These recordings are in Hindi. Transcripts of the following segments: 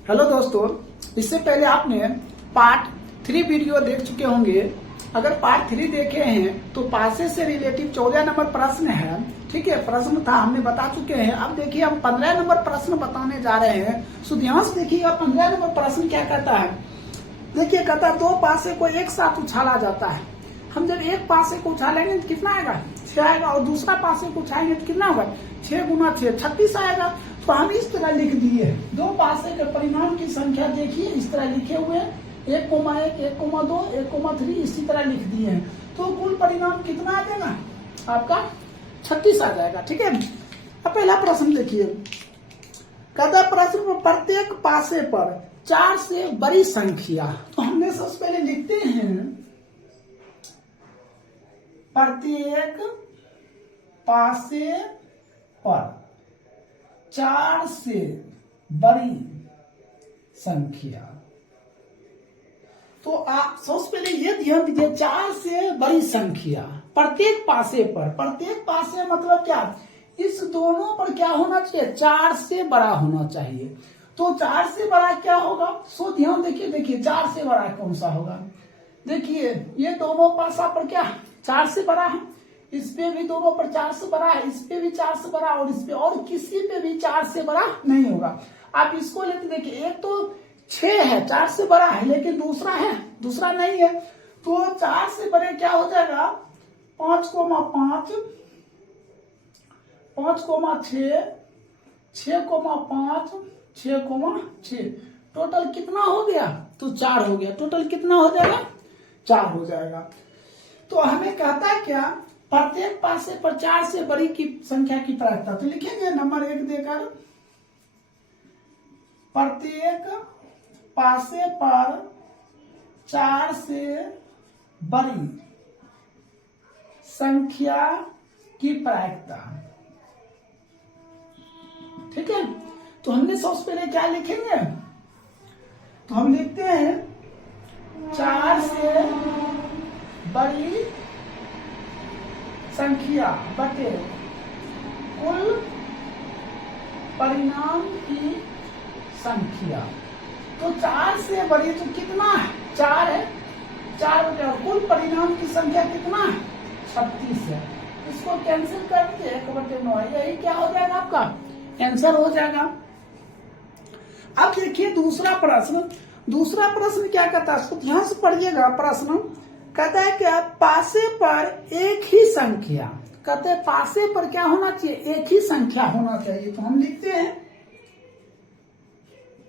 हेलो दोस्तों, इससे पहले आपने पार्ट 3 वीडियो देख चुके होंगे। अगर पार्ट 3 देखे हैं तो पासे से रिलेटिव 14 नंबर प्रश्न है। ठीक है, प्रश्न था हमने बता चुके हैं। अब देखिए हम 15 नंबर प्रश्न बताने जा रहे हैं। सो ध्यान से देखिएगा 15 नंबर प्रश्न क्या कहता है। देखिए कहता है 2 पासे को एक साथ उछाला जाता है। हम जब एक पासे को उछालेंगे तो कितना आएगा, 6 आएगा, और दूसरा पासे को उछालेंगे तो कितना होगा, 6 गुना 6 36 आएगा। तो हम इस तरह लिख दिए 2 पासे के परिमाण की संख्या देखिए इस तरह लिखे हुए हैं, 1,1, 1,2, 1,3 इसी तरह लिख दिए हैं। तो कुल परिणाम कितना आ जाएगा आपका, 36 आ जाएगा। ठीक है, अब पहला प्रश्न देखिए, कहता प्रश्न में प्रत्येक पासे पर 4 से बड़ी संख्या। तो हमने सबसे पहले लिखते हैं प्रत्येक पासे पर 4 से बड़ी संख्या। तो आप सबसे पहले ये ध्यान दीजिए, 4 से बड़ी संख्या प्रत्येक पासे पर। प्रत्येक पासे मतलब क्या, इस दोनों पर क्या होना चाहिए, 4 से बड़ा होना चाहिए। तो 4 से बड़ा क्या होगा, सो ध्यान देखिए 4 से बड़ा कौन सा होगा। देखिए ये दोनों पासा पर क्या 4 से बड़ा है, इस पे भी दोनों पर 4 से बड़ा है, इस पे भी 4 से बड़ा, और इस पे और किसी पे भी 4 से बड़ा नहीं होगा। आप इसको लेते देखिए, एक तो 6 है 4 से बड़ा है, लेकिन दूसरा नहीं है। तो 4 से बड़े क्या हो जाएगा, 5,5, 5,6, 6,5, 6,6। टोटल कितना हो गया, तो 4 हो गया। टोटल कितना हो जाएगा, 4 हो जाएगा। तो हमें कहता है क्या, प्रत्येक पासे पर 4 से बड़ी की संख्या की प्रायिकता। तो लिखेंगे नंबर 1 देकर, प्रत्येक पासे पर 4 से बड़ी संख्या की प्रायिकता। ठीक है, तो हमने सबसे पहले क्या लिखेंगे, तो हम लिखते हैं 4 से बड़ी संख्या बटे कुल परिणाम की संख्या। तो 4 से बड़ी तो कितना है, 4 है, 4 बटे कुल परिणाम की संख्या कितना है, 36 है। इसको कैंसिल कर दिए, 1/9, यही क्या हो जाएगा आपका आंसर हो जाएगा। अब देखिए दूसरा प्रश्न क्या कहता है, ध्यान से पढ़िएगा। प्रश्न कहता है कि पासे पर एक ही संख्या, कहते हैं पासे पर क्या होना चाहिए, एक ही संख्या होना चाहिए। तो हम लिखते हैं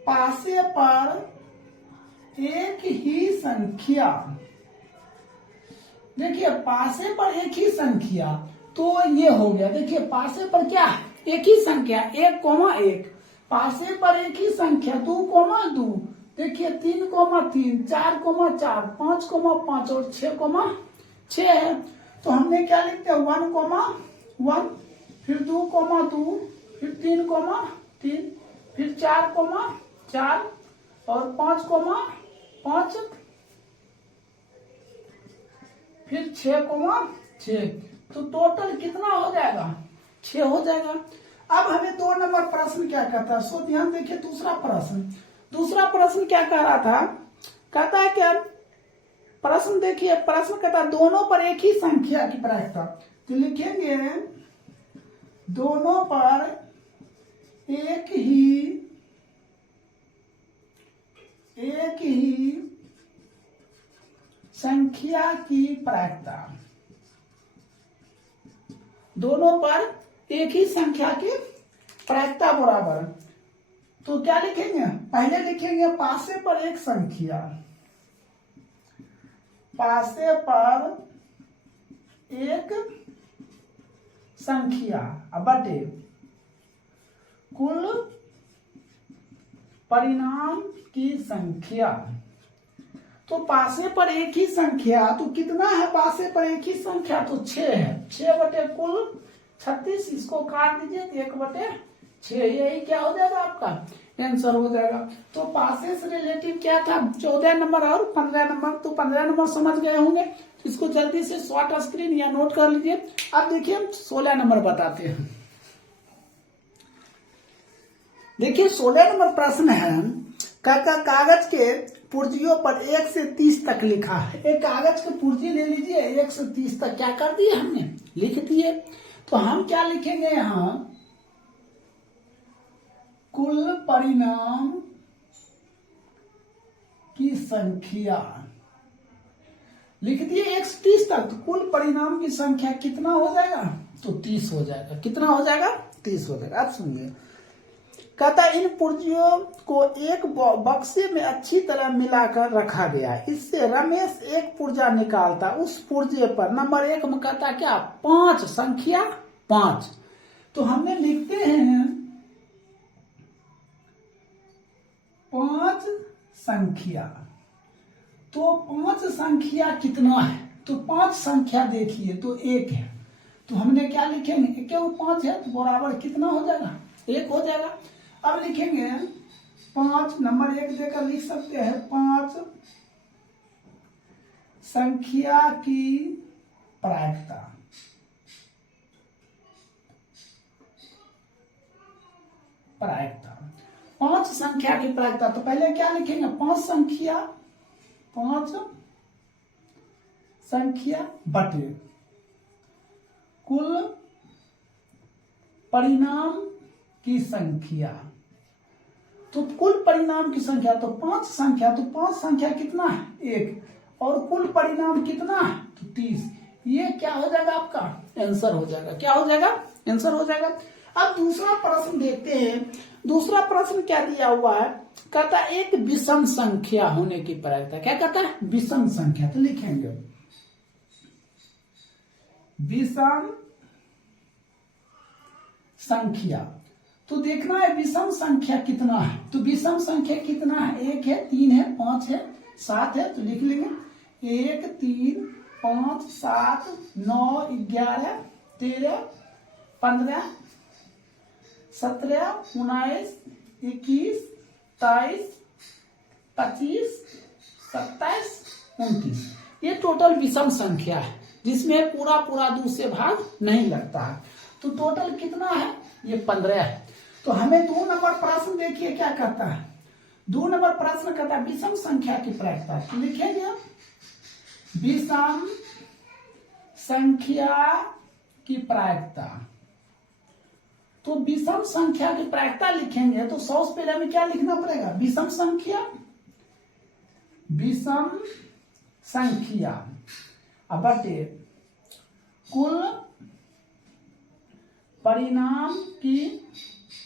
पासे पर एक ही संख्या। देखिए पासे पर एक ही संख्या, तो ये हो गया। देखिए पासे पर क्या एक ही संख्या, 1,1, पासे पर एक ही संख्या 2,2, देखिए 3,3, 4,4, 5,5 और 6,6 है। तो हमने क्या लिखते हैं 1,1, फिर 2,2, फिर 3,3, फिर 4,4 और 5,5, फिर 6,6। तो टोटल कितना हो जाएगा, 6 हो जाएगा। अब हमें 2 नंबर प्रश्न क्या कहता है, सो ध्यान देखिए दूसरा प्रश्न क्या कह रहा था, कहता है क्या, प्रश्न देखिए, प्रश्न कहता दोनों पर एक ही संख्या की प्रायिकता। तो लिखेंगे दोनों पर एक ही संख्या की प्रायिकता। दोनों पर एक ही संख्या की प्रायिकता बराबर। तो क्या लिखेंगे, पहले लिखेंगे पासे पर एक संख्या, पासे पर एक संख्या बटे कुल परिणाम की संख्या। तो पासे पर एक ही संख्या, तो कितना है पासे पर एक ही संख्या, तो 6 है, 6 बटे कुल 36। इसको काट दीजिए 1/6, यही क्या हो जाएगा आपका आंसर हो जाएगा। तो पासे से रिलेटिव क्या था, 14 नंबर और 15 नंबर। तो 15 नंबर समझ गए होंगे, तो इसको जल्दी से शॉर्ट स्क्रीन या नोट कर लीजिए। अब देखिए हम 16 नंबर बताते हैं। देखिए 16 नंबर प्रश्न है, कागज के पुर्जियों पर 1 से 30 तक लिखा है। एक कागज के पुर्जी ले लीजिए, 1 से 30 तक क्या कर दिए हमने, लिख दिए। तो हम क्या लिखेंगे यहाँ, कुल परिणाम की संख्या लिख दिए 1 से 30 तक। तो कुल परिणाम की संख्या कितना हो जाएगा, तो 30 हो जाएगा। कितना हो जाएगा, 30 हो जाएगा। अब सुनिए, कहता इन पुर्जियों को एक बक्से में अच्छी तरह मिलाकर रखा गया। इससे रमेश एक पुर्जा निकालता, उस पुर्जे पर नंबर 1 में कहता क्या, 5, संख्या 5। तो हमने लिखते हैं 5 संख्या। तो 5 संख्या कितना है, तो 5 संख्या देखिए तो 1 है। तो हमने क्या लिखेंगे, क्यों 5 है तो बराबर कितना हो जाएगा, 1 हो जाएगा। अब लिखेंगे 5, नंबर 1 देकर लिख सकते हैं 5 संख्या की प्रायिकता। प्रायिकता 5 संख्या की प्रायिकता। तो पहले क्या लिखेंगे, 5 संख्या बटे कुल परिणाम की संख्या। तो कुल परिणाम की संख्या, तो 5 संख्या, तो 5 संख्या कितना है, 1, और कुल परिणाम कितना है, तो 30। ये क्या हो जाएगा, आपका आंसर हो जाएगा। क्या हो जाएगा, आंसर हो जाएगा। अब दूसरा प्रश्न देखते हैं। दूसरा प्रश्न क्या दिया हुआ है, कहता एक विषम संख्या होने की प्रायिकता। क्या कहता है, विषम संख्या। तो लिखेंगे विषम संख्या। तो देखना है विषम संख्या कितना है। तो विषम संख्या कितना है, 1 है, 3 है, 5 है, 7 है। तो लिख लेंगे 1, 3, 5, 7, 9, 11, 13, 15, 17, 19, 21, 23, 25, 27, 29। ये टोटल विषम संख्या है, जिसमें पूरा पूरा 2 से भाग नहीं लगता है। तो टोटल कितना है, ये 15 है। तो हमें 2 नंबर प्रश्न देखिए क्या कहता है। 2 नंबर प्रश्न कहता है विषम संख्या की प्रायिकता। तो लिखेंगे विषम संख्या की प्रायिकता। तो विषम संख्या की प्रायिकता लिखेंगे तो सबसे पहले हमें क्या लिखना पड़ेगा, विषम संख्या। विषम संख्या बटे कुल परिणाम की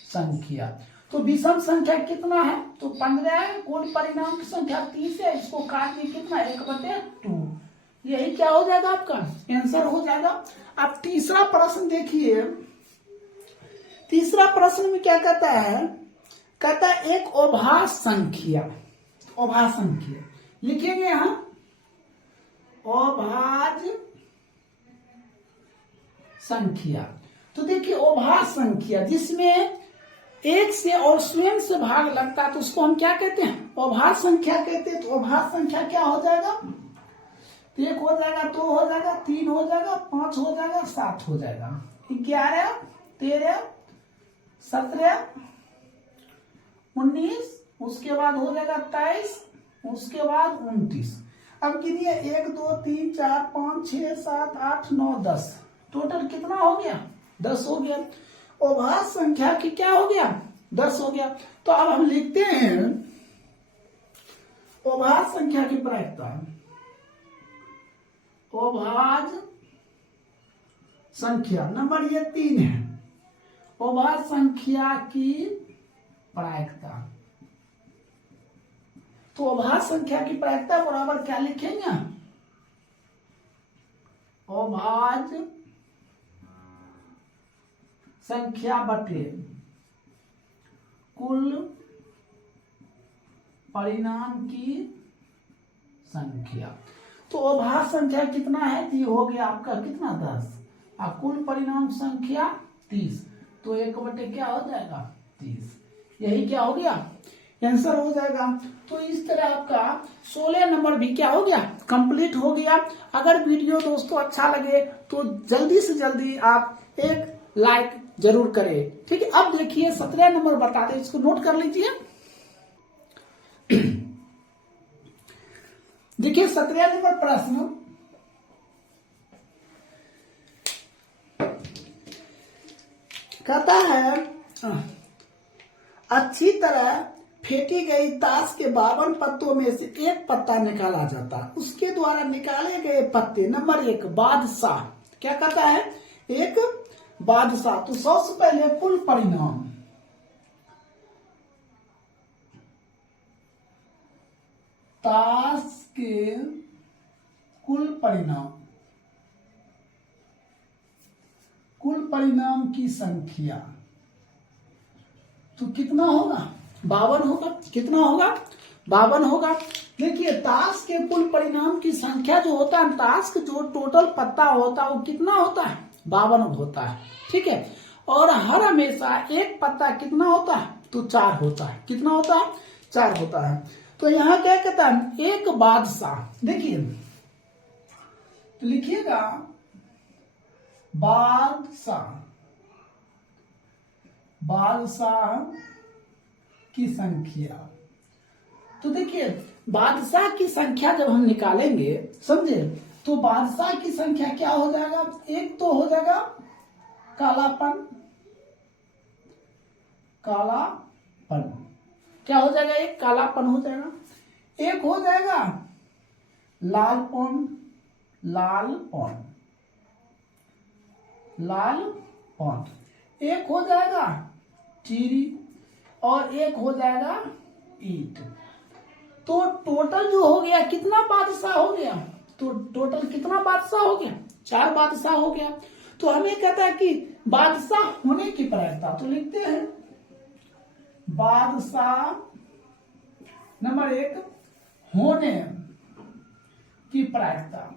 संख्या। तो विषम संख्या कितना है, तो 15 है। कुल परिणाम की संख्या 30 है। इसको काट दिए कितना, 1/2। यही क्या हो जाएगा, आपका आंसर हो जाएगा। अब तीसरा प्रश्न देखिए। तीसरा प्रश्न में क्या कहता है, कहता है एक अभाज्य संख्या। अभाज्य संख्या लिखेंगे यहां, अभाज्य संख्या। तो देखिए अभाज्य संख्या जिसमें 1 से और स्वयं से भाग लगता है तो उसको हम क्या कहते हैं, अभाज्य संख्या कहते हैं। तो अभाज्य संख्या क्या हो जाएगा, 1 हो जाएगा, 2 हो जाएगा, 3 हो जाएगा, 5 हो जाएगा, 7 हो जाएगा, 11, 13, 17, 19, उसके बाद हो जाएगा 23, उसके बाद 29। अब गिनिए 1, 2, 3, 4, 5, 6, 7, 8, 9, 10। टोटल कितना हो गया, 10 हो गया। अभाज्य संख्या की क्या हो गया, 10 हो गया। तो अब हम लिखते हैं अभाज्य संख्या की प्रायिकता। अभाज्य संख्या नंबर ये 3 है। अभाज्य संख्या की प्रायिकता। तो अभाज्य संख्या की प्रायिकता बराबर क्या लिखेंगे, अभाज्य संख्या बटे कुल परिणाम की संख्या। तो अभाज्य संख्या कितना है, ये हो गया आपका कितना, 10। अब कुल परिणाम संख्या 30। तो 1/, क्या हो जाएगा, 30। यही क्या हो गया, आंसर हो जाएगा। तो इस तरह आपका 16 नंबर भी क्या हो गया, कंप्लीट हो गया। अगर वीडियो दोस्तों अच्छा लगे तो जल्दी से जल्दी आप एक लाइक जरूर करें, ठीक है। अब देखिए 17 नंबर बता दें, इसको नोट कर लीजिए। देखिए 17 नंबर प्रश्न, कहता है अच्छी तरह फेंटी गई ताश के 52 पत्तों में से एक पत्ता निकाला जाता है। उसके द्वारा निकाले गए पत्ते, नंबर 1 बादशाह। क्या कहता है? एक बादशाह। तो सबसे पहले कुल परिणाम, ताश के कुल परिणाम की संख्या तो कितना होगा? 52 होगा। कितना होगा? 52 होगा। देखिए ताश के कुल परिणाम की संख्या जो होता है, ताश का जो टोटल पत्ता होता है वो कितना होता है? 52 होता है। ठीक है। और हर हमेशा एक पत्ता कितना होता है? तो 4 होता है। कितना होता है? 4 होता है। तो यहाँ क्या कहता है? एक बादशाह। देखिए तो लिखिएगा बादशाह की संख्या। तो देखिए बादशाह की संख्या जब हम निकालेंगे, समझे, तो बादशाह की संख्या क्या हो जाएगा? एक तो हो जाएगा कालापन। क्या हो जाएगा? एक कालापन हो जाएगा। एक हो जाएगा लालपन। एक हो जाएगा चीरी और एक हो जाएगा ईट। तो टोटल जो हो गया कितना बादशाह हो गया? तो टोटल कितना बादशाह हो गया? 4 बादशाह हो गया। तो हमें कहता है कि बादशाह होने की प्रायिकता, तो लिखते हैं बादशाह नंबर 1 होने की प्रायिकता।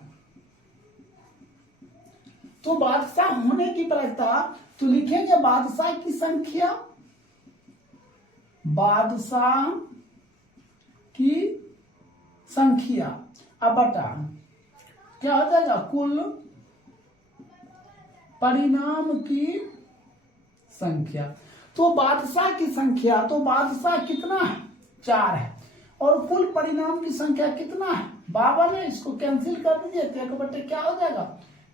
तो बादशाह होने की प्रायिकता तो लिखेंगे बादशाह की संख्या, अब बटा क्या हो जाएगा? कुल परिणाम की संख्या। तो बादशाह की संख्या, तो बादशाह कितना है? 4 है। और कुल परिणाम की संख्या कितना है? 52 है। इसको कैंसिल कर दीजिए तो 1/, क्या हो जाएगा?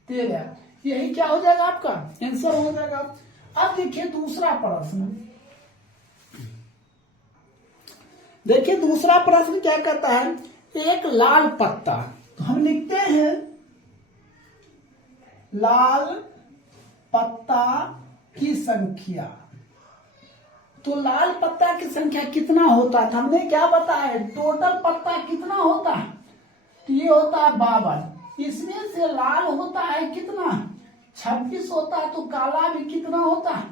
13। यही क्या हो जाएगा? आपका आंसर हो जाएगा। अब देखिए दूसरा प्रश्न। देखिए दूसरा प्रश्न क्या कहता है? एक लाल पत्ता। तो हम लिखते हैं लाल पत्ता की संख्या। तो लाल पत्ता की संख्या कितना होता था? हमने क्या बताया? टोटल पत्ता कितना होता है? तो ये होता है 52। इसमें से लाल होता है कितना? 26 होता है। तो काला भी कितना होता है?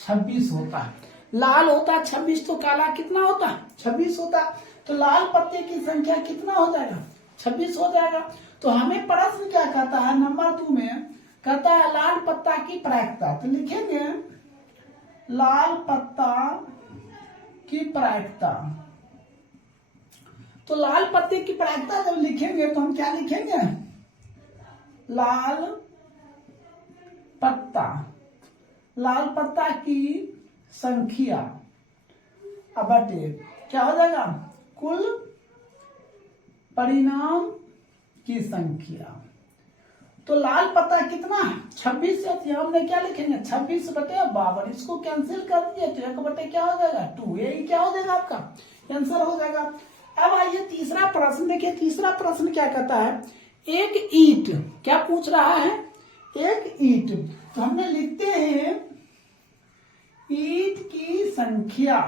26 होता है। लाल होता है 26, तो काला कितना होता है? 26 होता है। तो लाल पत्ते की संख्या कितना हो जाएगा? 26 हो जाएगा। तो हमें प्रश्न क्या कहता है? नंबर 2 में कहता है लाल पत्ता की प्रायिकता। तो लिखेंगे लाल पत्ता की प्रायिकता। तो लाल पत्ते की प्रायिकता जब लिखेंगे तो हम क्या लिखेंगे? लाल पत्ता की संख्या अब बटे क्या हो जाएगा? कुल परिणाम की संख्या। तो लाल पत्ता कितना है? 26 है। हमने क्या लिखेंगे? 26/52। इसको कैंसिल कर दिए तो 1/, क्या हो जाएगा? 2। यही क्या हो जाएगा? आपका आंसर हो जाएगा। अब आइए तीसरा प्रश्न देखिए। तीसरा प्रश्न क्या कहता है? एक ईंट। क्या पूछ रहा है? एक ईंट। तो हमने लिखते हैं ईंट की संख्या।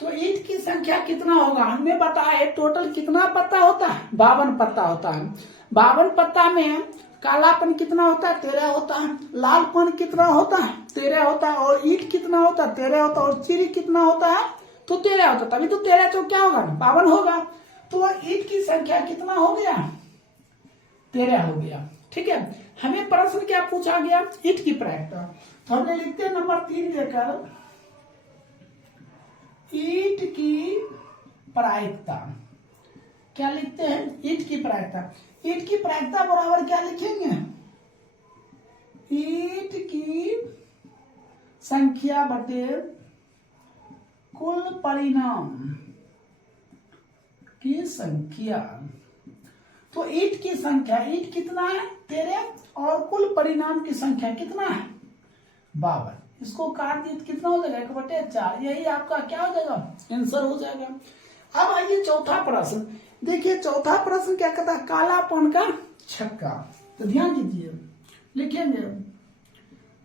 तो ईंट की संख्या कितना होगा? हमें बताया टोटल कितना पत्ता होता है? 52 पत्ता होता है। 52 पत्ता में कालापन कितना होता है? 13 होता है। लालपन कितना होता है? 13 होता है। और ईंट कितना होता है? 13 होता है। और चीरी कितना होता है? तो 13 होता है। तभी तो 13 तो क्या होगा? 52 होगा। तो ईंट की संख्या कितना हो गया? 13 हो गया। ठीक है। हमें प्रश्न क्या पूछा गया? ईंट की प्रायिकता। तो हमने लिखते हैं नंबर 3 देकर ईंट की प्रायिकता। क्या लिखते हैं? ईंट की प्रायिकता। ईंट की प्रायिकता बराबर क्या लिखेंगे? ईंट की संख्या बटे कुल परिणाम की संख्या। तो ईंट की संख्या, ईंट कितना है 13 और कुल परिणाम की संख्या कितना है 52। इसको काट दिए तो कितना हो जाएगा 1/4। यही आपका क्या हो जाएगा आंसर हो जाएगा। अब आइए चौथा प्रश्न। देखिए चौथा प्रश्न क्या कहता है, कालापन का छक्का। तो ध्यान दीजिए, लिखेंगे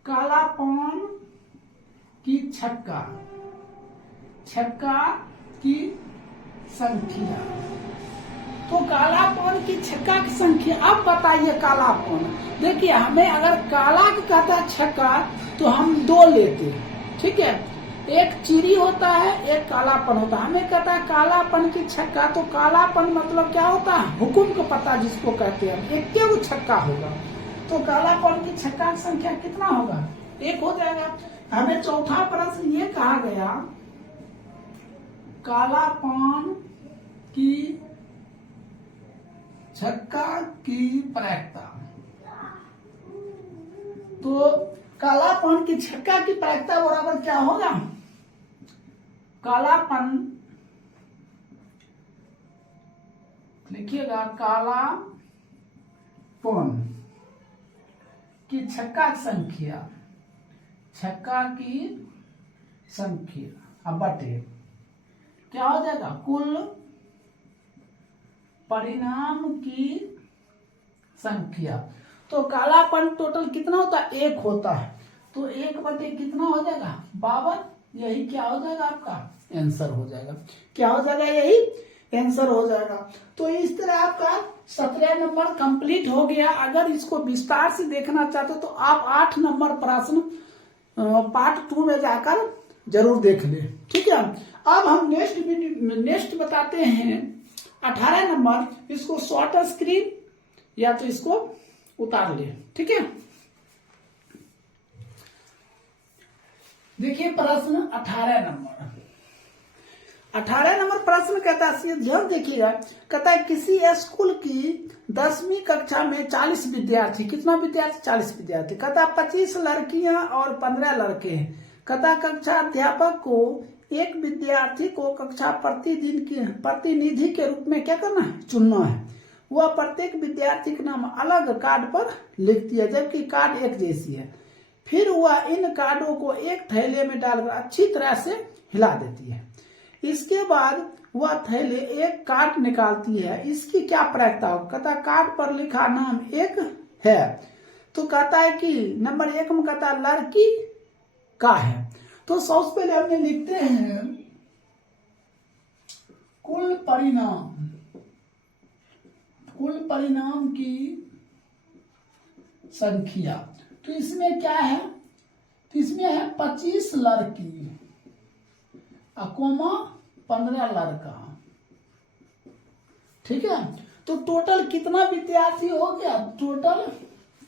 कालापन की छक्का, छक्का की संख्या। तो कालापन की छक्का की संख्या। अब बताइए कालापन, देखिए हमें अगर काला का कहता है छक्का तो हम 2 लेते, ठीक है, एक चिरी होता है एक कालापन होता है। हमें कहता है कालापन की छक्का, तो कालापन मतलब क्या होता है, हुकुम का पता जिसको कहते हैं, एक वो छक्का होगा। तो कालापन की छक्का की संख्या कितना होगा 1 हो जाएगा। हमें चौथा प्रश्न ये कहा गया, कालापन की छक्का की प्रायिकता। तो कालापन की छक्का की प्रायिकता बराबर क्या होगा, कालापन, लिखिएगा कालापन की छक्का की संख्या, छक्का की संख्या अब बटे क्या हो जाएगा कुल परिणाम की संख्या। तो कालापन टोटल कितना होता है 1 होता है, तो 1 बटे कितना हो जाएगा 52। यही क्या हो जाएगा आपका आंसर हो जाएगा। क्या हो जाएगा, यही आंसर हो जाएगा। तो इस तरह आपका 17 नंबर कंप्लीट हो गया। अगर इसको विस्तार से देखना चाहते हो तो आप 8 नंबर प्रश्न पार्ट 2 में जाकर जरूर देख ले, ठीक है। अब हम नेक्स्ट बताते हैं 18 नंबर। इसको शॉर्ट स्क्रीन या तो इसको उतार ले, ठीक है। देखिए प्रश्न 18 नंबर। 18 नंबर प्रश्न कहता है, ध्यान देखिएगा, कहता है किसी स्कूल की 10वीं कक्षा में 40 विद्यार्थी, कितना विद्यार्थी 40 विद्यार्थी, कहता 25 लड़कियां और 15 लड़के हैं। कहता कक्षा अध्यापक को एक विद्यार्थी को कक्षा प्रतिनिधि के रूप में क्या करना है, चुनना है। वह प्रत्येक विद्यार्थी का नाम अलग कार्ड पर लिखती है जबकि कार्ड एक जैसी है। फिर वह इन कार्डों को एक थैले में डालकर अच्छी तरह से हिला देती है। इसके बाद वह थैले एक कार्ड निकालती है। इसकी क्या प्रायिकता हो, कहता कार्ड पर लिखा नाम एक है। तो कहता है कि नंबर 1 में कहता लड़की का है। तो सबसे पहले हमने लिखते हैं कुल परिणाम की संख्या। तो इसमें क्या है, तो इसमें है 25 लड़की अकोमा 15 लड़का, ठीक है। तो टोटल कितना विद्यार्थी हो गया, टोटल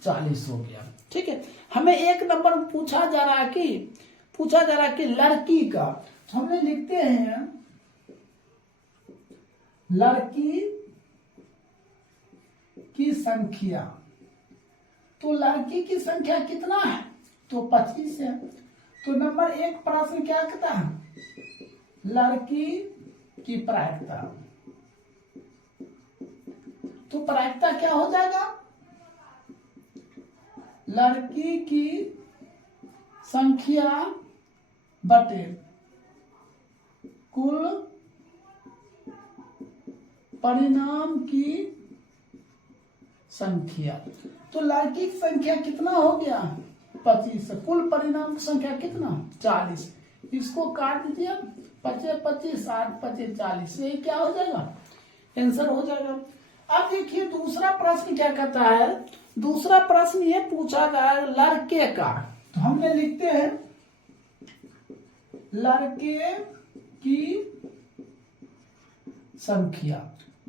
40 हो गया, ठीक है। हमें 1 नंबर पूछा जा रहा है कि लड़की का, तो हमने लिखते हैं लड़की की संख्या। तो लड़की की संख्या कितना है, तो 25 है। तो नंबर 1 प्रश्न क्या कहता है, लड़की की प्रायिकता। तो प्रायिकता क्या हो जाएगा, लड़की की संख्या बटे कुल परिणाम की संख्या। तो लड़की की संख्या कितना हो गया 25, कुल परिणाम की संख्या कितना 40। इसको काट दीजिए, 25 25 8 25 40, यही क्या हो जाएगा आंसर हो जाएगा। अब देखिए दूसरा प्रश्न क्या कहता है, दूसरा प्रश्न ये पूछा गया लड़के का। तो हमने लिखते हैं लड़के की संख्या।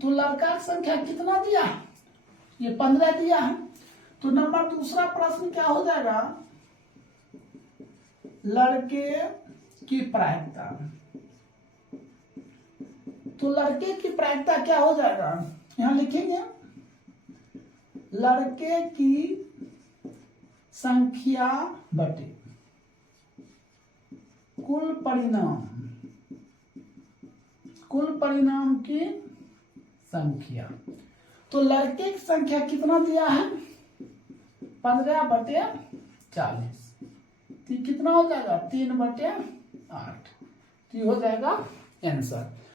तो लड़का की संख्या कितना दिया, ये 15 दिया है। तो नंबर दूसरा प्रश्न क्या हो जाएगा, लड़के की प्रायिकता। तो लड़के की प्रायिकता क्या हो जाएगा, यहां लिखेंगे लड़के की संख्या बटे कुल परिणाम कुल परिणाम की संख्या। तो लड़के की संख्या कितना दिया है? 15/40। तो कितना हो जाएगा? 3/8। तो ये हो जाएगा आंसर।